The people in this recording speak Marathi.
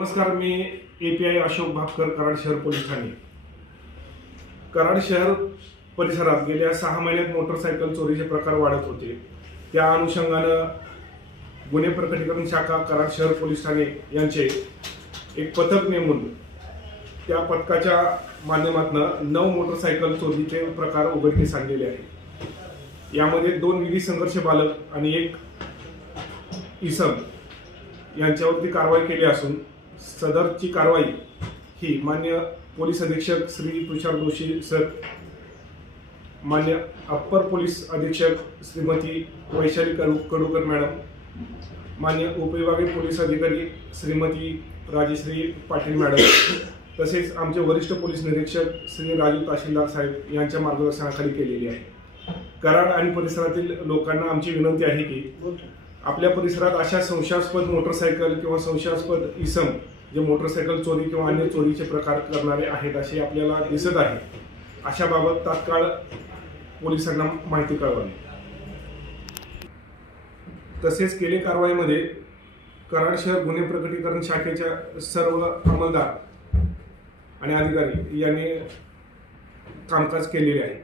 नमस्कार मी A P I Ashok Bhapkar Karad शहर पोलीस ठाणे कराड शहर परिसरात गेल्या सहा महिन्यात मोटरसायकल चोरीचे प्रकार वाढत होते. त्या अनुषंगानं गुन्हे प्रकटीकरण शाखा कराड शहर पोलीस ठाणे यांचे एक पथक नेमून त्या पथकाच्या माध्यमातून नऊ मोटरसायकल चोरीचे प्रकार उघडकीस आणलेले आहेत. यामध्ये दोन विधी संघर्ष बालक आणि एक इसम यांच्यावरती कारवाई केली असून सदरची कारवाई ही मान्य पोलीस अधीक्षक श्री तुषार जोशी सर मान्य अप्पर पोलीस अधीक्षक श्रीमती वैशाली कडू कडूकर मॅडम मान्य उपविभागीय पोलीस अधिकारी श्रीमती राजश्री पाटील मॅडम तसेच आमचे वरिष्ठ पोलीस निरीक्षक श्री राजू तहसीलदार साहेब यांच्या मार्गदर्शनाखाली केलेली आहे. कराड आणि परिसरातील लोकांना आमची विनंती आहे की आपल्या परिसरात अशा संशयास्पद मोटरसायकल किंवा संशयास्पद इसम जे मोटरसायकल चोरी किंवा अन्य चोरीचे प्रकार करणारे आहेत असे आपल्याला दिसत आहे. अशाबाबत तात्काळ पोलिसांना माहिती कळवावी. तसेच केले कारवाईमध्ये कराड शहर गुन्हे प्रकटीकरण शाखेच्या सर्व अंमलदार आणि अधिकारी यांनी कामकाज केलेले आहे.